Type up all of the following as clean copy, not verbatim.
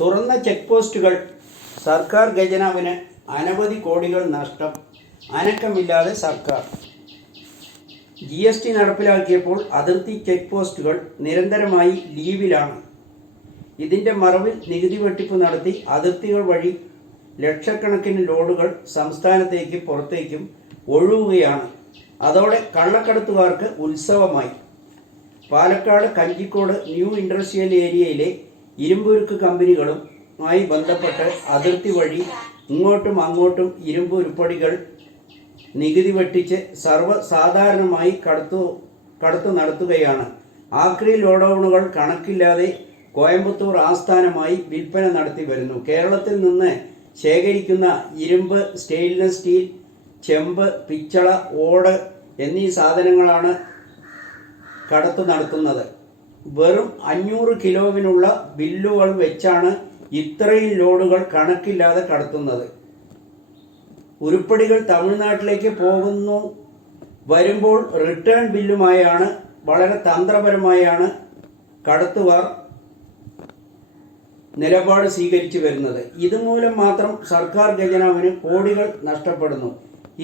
തുറന്ന ചെക്ക് പോസ്റ്റുകൾ, സർക്കാർ ഖജനാവിന് അനവധി കോടികൾ നഷ്ടം, അനക്കമില്ലാതെ സർക്കാർ. GST നടപ്പിലാക്കിയപ്പോൾ അതിർത്തി ചെക്ക് പോസ്റ്റുകൾ നിരന്തരമായി ലീവിലാണ്. ഇതിൻ്റെ മറവിൽ നികുതി വെട്ടിപ്പ് നടത്തി അതിർത്തികൾ വഴി ലക്ഷക്കണക്കിന് ലോഡുകൾ സംസ്ഥാനത്തേക്ക് പുറത്തേക്കും ഒഴുകുകയാണ്. അതോടെ കള്ളക്കടത്തുകാർക്ക് ഉത്സവമായി. പാലക്കാട് കഞ്ചിക്കോട് ന്യൂ ഇൻഡസ്ട്രിയൽ ഏരിയയിലെ ഇരുമ്പുരുക്ക് കമ്പനികളുമായി ബന്ധപ്പെട്ട് അതിർത്തി വഴി ഇങ്ങോട്ടും അങ്ങോട്ടും ഇരുമ്പ് ഉരുപ്പടികൾ നികുതി വെട്ടിച്ച് സർവ്വസാധാരണമായി കടത്തു നടത്തുകയാണ്. ആക്രി ലോഡൌണുകൾ കണക്കില്ലാതെ കോയമ്പത്തൂർ ആസ്ഥാനമായി വിൽപ്പന നടത്തി വരുന്നു. കേരളത്തിൽ നിന്ന് ശേഖരിക്കുന്ന ഇരുമ്പ്, സ്റ്റെയിൻലെസ് സ്റ്റീൽ, ചെമ്പ്, പിച്ചള, ഓട് എന്നീ സാധനങ്ങളാണ് കടത്തു നടത്തുന്നത്. വെറും 500 കിലോവിനുള്ള ബില്ലുകൾ വെച്ചാണ് ഇത്രയും ലോഡുകൾ കണക്കില്ലാതെ കടത്തുന്നത്. ഉരുപ്പടികൾ തമിഴ്നാട്ടിലേക്ക് വരുമ്പോൾ റിട്ടേൺ ബില്ലുമായാണ് വളരെ തന്ത്രപരമായാണ് കടത്തുകാർ നിലപാട് സ്വീകരിച്ചു വരുന്നത്. ഇതുമൂലം മാത്രം സർക്കാർ ഖജനാവിന് കോടികൾ നഷ്ടപ്പെടുന്നു.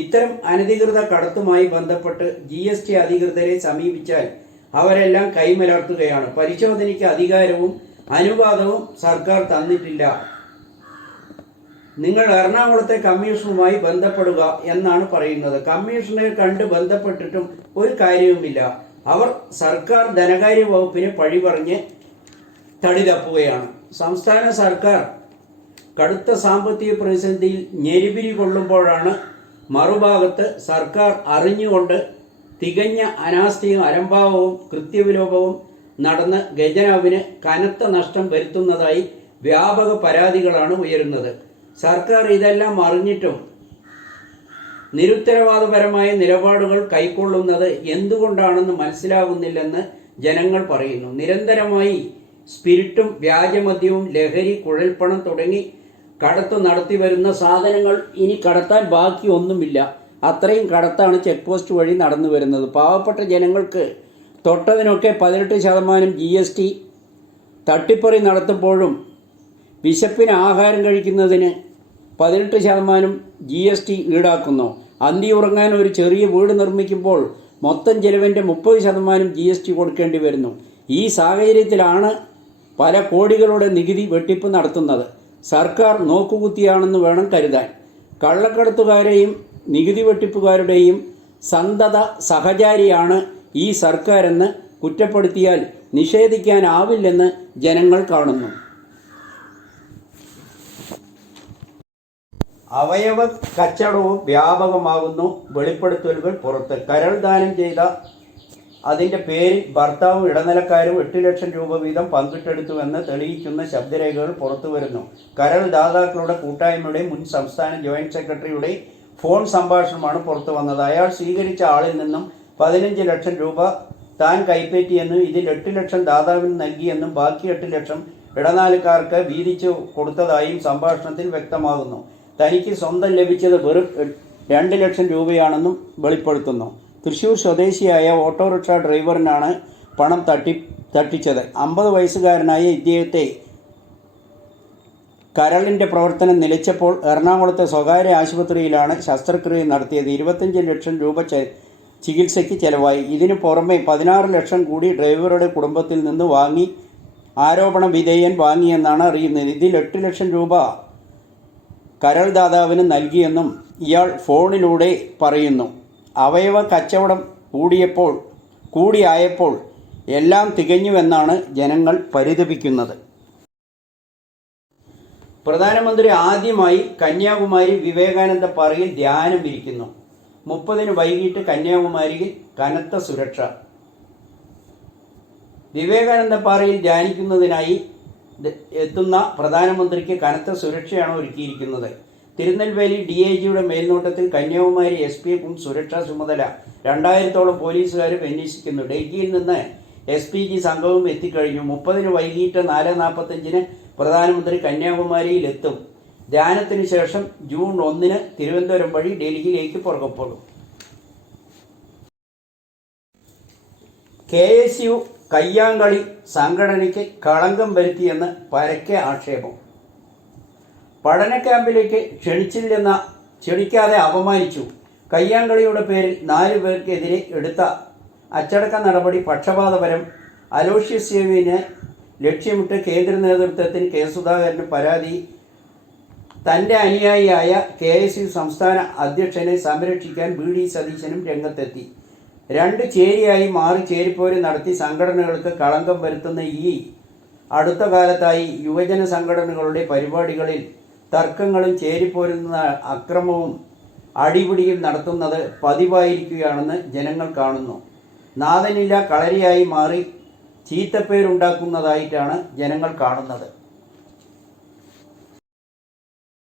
ഇത്തരം അനധികൃത കടത്തുമായി ബന്ധപ്പെട്ട് GST അധികൃതരെ സമീപിച്ചാൽ അവരെല്ലാം കൈമലർത്തുകയാണ്. പരിശോധനയ്ക്ക് അധികാരവും അനുവാദവും സർക്കാർ തന്നിട്ടില്ല. നിങ്ങൾ എറണാകുളത്തെ കമ്മീഷണറുമായി ബന്ധപ്പെടുക എന്നാണ് പറയുന്നത്. കമ്മീഷണറെ കണ്ട് ബന്ധപ്പെട്ടിട്ടും ഒരു കാര്യവുമില്ല. അവർ സർക്കാർ ധനകാര്യ വകുപ്പിനെ പഴി പറഞ്ഞ് തടി തപ്പുകയാണ്. സംസ്ഥാന സർക്കാർ കടുത്ത സാമ്പത്തിക പ്രതിസന്ധിയിൽ ഞെരിപിരി കൊള്ളുമ്പോഴാണ് മറുഭാഗത്ത് സർക്കാർ അറിഞ്ഞുകൊണ്ട് തികഞ്ഞ അനാസ്ഥയും അലംഭാവവും കൃത്യവിലോപവും നടന്ന് ഖജനാവിന് കനത്ത നഷ്ടം വരുത്തുന്നതായി വ്യാപക പരാതികളാണ് ഉയരുന്നത്. സർക്കാർ ഇതെല്ലാം അറിഞ്ഞിട്ടും നിരുത്തരവാദപരമായ നിലപാടുകൾ കൈക്കൊള്ളുന്നത് എന്തുകൊണ്ടാണെന്ന് മനസ്സിലാകുന്നില്ലെന്ന് ജനങ്ങൾ പറയുന്നു. നിരന്തരമായി സ്പിരിറ്റും വ്യാജമദ്യവും ലഹരി, കുഴൽപ്പണം തുടങ്ങി കടത്ത് നടത്തി വരുന്ന സാധനങ്ങൾ ഇനി കടത്താൻ ബാക്കി ഒന്നുമില്ല. അത്രയും കടത്താണ് ചെക്ക് പോസ്റ്റ് വഴി നടന്നു വരുന്നത്. പാവപ്പെട്ട ജനങ്ങൾക്ക് തൊട്ടതിനൊക്കെ 18% GST തട്ടിപ്പറി നടത്തുമ്പോഴും വിശപ്പിന് ആഹാരം കഴിക്കുന്നതിന് 18% GST ഈടാക്കുന്നു. അന്തി ഉറങ്ങാൻ ഒരു ചെറിയ വീട് നിർമ്മിക്കുമ്പോൾ മൊത്തം ചെലവിൻ്റെ 30% GST കൊടുക്കേണ്ടി വരുന്നു. ഈ സാഹചര്യത്തിലാണ് പല കോടികളുടെ നികുതി വെട്ടിപ്പ് നടത്തുന്നത്. സർക്കാർ നോക്കുകുത്തിയാണെന്ന് വേണം കരുതാൻ. കള്ളക്കടത്തുകാരെയും നികുതി വെട്ടിപ്പുകാരുടെയും സന്തത സഹചാരിയാണ് ഈ സർക്കാരെന്ന് കുറ്റപ്പെടുത്തിയാൽ നിഷേധിക്കാനാവില്ലെന്ന് ജനങ്ങൾ കാണുന്നു. അവയവ കച്ചവടവും വ്യാപകമാകുന്നു. വെളിപ്പെടുത്തലുകൾ പുറത്ത്. കരൾ ദാനം ചെയ്ത അതിൻ്റെ പേരിൽ ഭർത്താവും ഇടനിലക്കാരും 8 ലക്ഷം രൂപ വീതം പങ്കിട്ടെടുത്തുവെന്ന് തെളിയിക്കുന്ന ശബ്ദരേഖകൾ പുറത്തു വരുന്നു. കരൾ ദാതാക്കളുടെ കൂട്ടായ്മയുടെ മുൻ സംസ്ഥാന ജോയിന്റ് സെക്രട്ടറിയുടെ ഫോൺ സംഭാഷണമാണ് പുറത്തു വന്നത്. അയാൾ സ്വീകരിച്ച ആളിൽ നിന്നും 15 ലക്ഷം രൂപ താൻ കൈപ്പറ്റിയെന്നും ഇതിൽ 8 ലക്ഷം ദാതാവിന് നൽകിയെന്നും ബാക്കി 8 ലക്ഷം ഇടനിലക്കാർക്ക് വീതിച്ചു കൊടുത്തതായും സംഭാഷണത്തിൽ വ്യക്തമാകുന്നു. തനിക്ക് സ്വന്തം ലഭിച്ചത് വെറും 2 ലക്ഷം രൂപയാണെന്നും വെളിപ്പെടുത്തുന്നു. തൃശൂർ സ്വദേശിയായ ഓട്ടോറിക്ഷ ഡ്രൈവറിനാണ് പണം തട്ടിച്ചത്. 50 വയസ്സുകാരനായ ഇദ്ദേഹത്തെ കരളിൻ്റെ പ്രവർത്തനം നിലച്ചപ്പോൾ എറണാകുളത്തെ സ്വകാര്യ ആശുപത്രിയിലാണ് ശസ്ത്രക്രിയ നടത്തിയത്. 25 ലക്ഷം രൂപ ചികിത്സയ്ക്ക് ചെലവായി. ഇതിനു പുറമെ 16 ലക്ഷം കൂടി ഡ്രൈവറുടെ കുടുംബത്തിൽ നിന്ന് ആരോപണ വിധേയൻ വാങ്ങിയെന്നാണ് അറിയുന്നത്. ഇതിൽ 8 ലക്ഷം രൂപ കരൾ ദാതാവിന് നൽകിയെന്നും ഇയാൾ ഫോണിലൂടെ പറയുന്നു. അവയവ കച്ചവടം കൂടിയായപ്പോൾ എല്ലാം തികഞ്ഞുവെന്നാണ് ജനങ്ങൾ പരിതപിക്കുന്നത്. പ്രധാനമന്ത്രി ആദ്യമായി കന്യാകുമാരി വിവേകാനന്ദ പാറയിൽ ധ്യാനം ഇരിക്കുന്നു. 30 വൈകിട്ട് കന്യാകുമാരിയിൽ കനത്ത സുരക്ഷ. വിവേകാനന്ദ പാറയിൽ ധ്യാനിക്കുന്നതിനായി എത്തുന്ന പ്രധാനമന്ത്രിക്ക് കനത്ത സുരക്ഷയാണ് ഒരുക്കിയിരിക്കുന്നത്. തിരുനെൽവേലി DIGയുടെ മേൽനോട്ടത്തിൽ കന്യാകുമാരി SPക്കും സുരക്ഷാ ചുമതല. 2000-ഓളം പോലീസുകാരും അന്വേഷിക്കുന്നു. ഡൽഹിയിൽ നിന്ന് SPG സംഘവും എത്തിക്കഴിഞ്ഞു. 30 വൈകിട്ട് 4:45 പ്രധാനമന്ത്രി കന്യാകുമാരിയിൽ എത്തും. ധ്യാനത്തിന് ശേഷം ജൂൺ 1 തിരുവനന്തപുരം വഴി ഡൽഹിയിലേക്ക് പുറപ്പെടും. KSU കയ്യാങ്കളി സംഘടനയ്ക്ക് കളങ്കം വരുത്തിയെന്ന് പരക്കെ ആക്ഷേപം. പഠന ക്യാമ്പിലേക്ക് ക്ഷണിക്കാതെ അപമാനിച്ചു. കയ്യാങ്കളിയുടെ പേരിൽ 4 പേർക്കെതിരെ എടുത്ത അച്ചടക്ക നടപടി പക്ഷപാതപരം. അലോഷ്യസ് സേവ്യറിനെ ലക്ഷ്യമിട്ട് കേന്ദ്ര നേതൃത്വത്തിന് കെ സുധാകരന് പരാതി. തൻ്റെ അനുയായിയായ KSU സംസ്ഥാന അധ്യക്ഷനെ സംരക്ഷിക്കാൻ VD സതീശനും രംഗത്തെത്തി. 2 ചേരിയായി മാറി ചേരിപ്പോര് നടത്തി സംഘടനകൾക്ക് കളങ്കം വരുത്തുന്ന ഈ അടുത്ത കാലത്തായി യുവജന സംഘടനകളുടെ പരിപാടികളിൽ തർക്കങ്ങളും ചേരിപ്പോരുന്ന അക്രമവും അടിപിടിയും നടത്തുന്നത് പതിവായിരിക്കുകയാണെന്ന് ജനങ്ങൾ കാണുന്നു. നാഥനില്ല കളരിയായി മാറി ചീത്തപ്പേരുണ്ടാക്കുന്നതായിട്ടാണ് ജനങ്ങൾ കാണുന്നത്.